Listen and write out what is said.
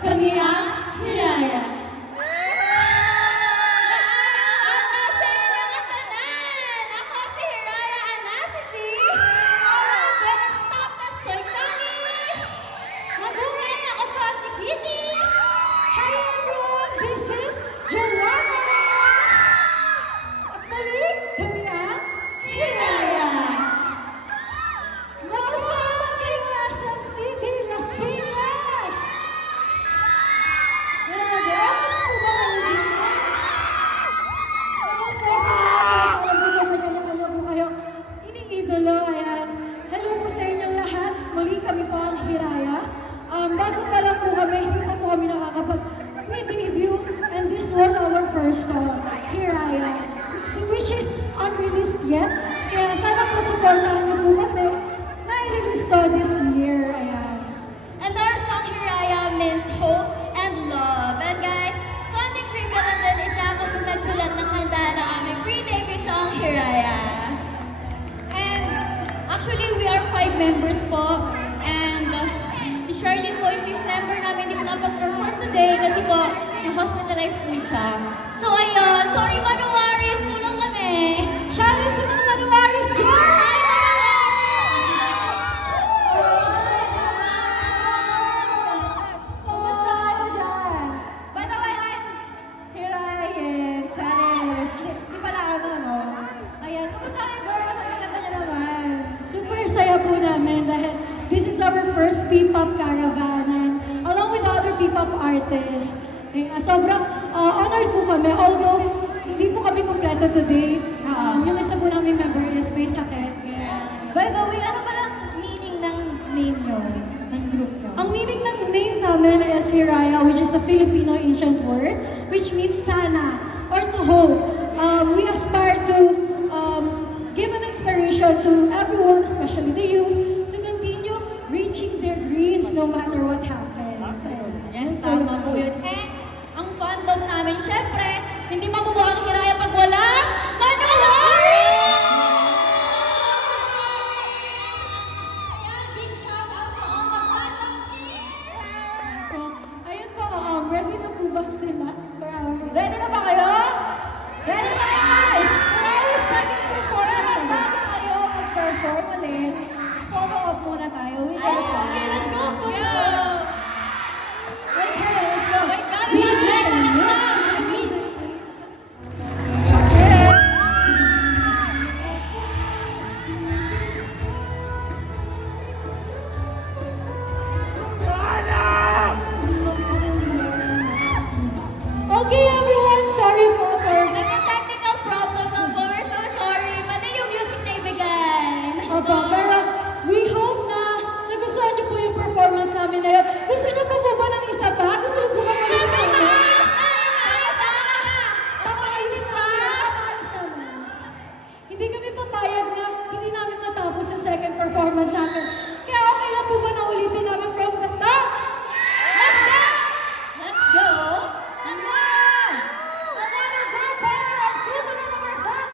kami ang Hiraya. Bago pa lang po kami, hindi pa po kami nakakapag-debut, and this was our first song, Hiraya, which is unreleased yet. Kaya sana po supportahan niyo po kami na i-release to this year. Ayan. And our song Hiraya means hope and love. And guys, konting trivia lang din, isa ako sa nagsulat ng kanta ng aming pre-debut song, Hiraya. And actually, we are 5 members po. And si Charlene po, yung 5th member namin, hindi po nakapag-perform today kasi po, na-hospitalized po siya. So ayun, sorry Manuaris, kulang kami. Charlene, sa mga Manuaris dyan! Kumusta kayo dyan? By the way, I'm Hirayen, Charles. Di pala ano, no? Ayan, kumusta kayo girl? Ang ganda niya naman. Super saya po namin dahil this is our first P-pop caravan, and along with other P-pop artists. Sobrang honored po kami, although hindi po kami kompleto today. Yung isa po namin member is may sakit. By the way, ano palang meaning ng name nyo, ng group nyo? Ang meaning ng name namin is Hiraya, which is a Filipino ancient word, which means sana, or to hope. We aspire to give an inspiration to everyone, especially the youth, to continue reaching their dreams no matter what happens. Yes, tama po yun. Ang fandom namin, syempre, hindi mabubuo ang Hiraya pag wala Manuaris! Ayan, big shout out to all mag-fandom So, ayun po, ready na po ba sila? Ready na ba kayo? Ready na guys! For our second performance. Bago kayo mag-perform ulit, photo op muna tayo. Okay, let's go!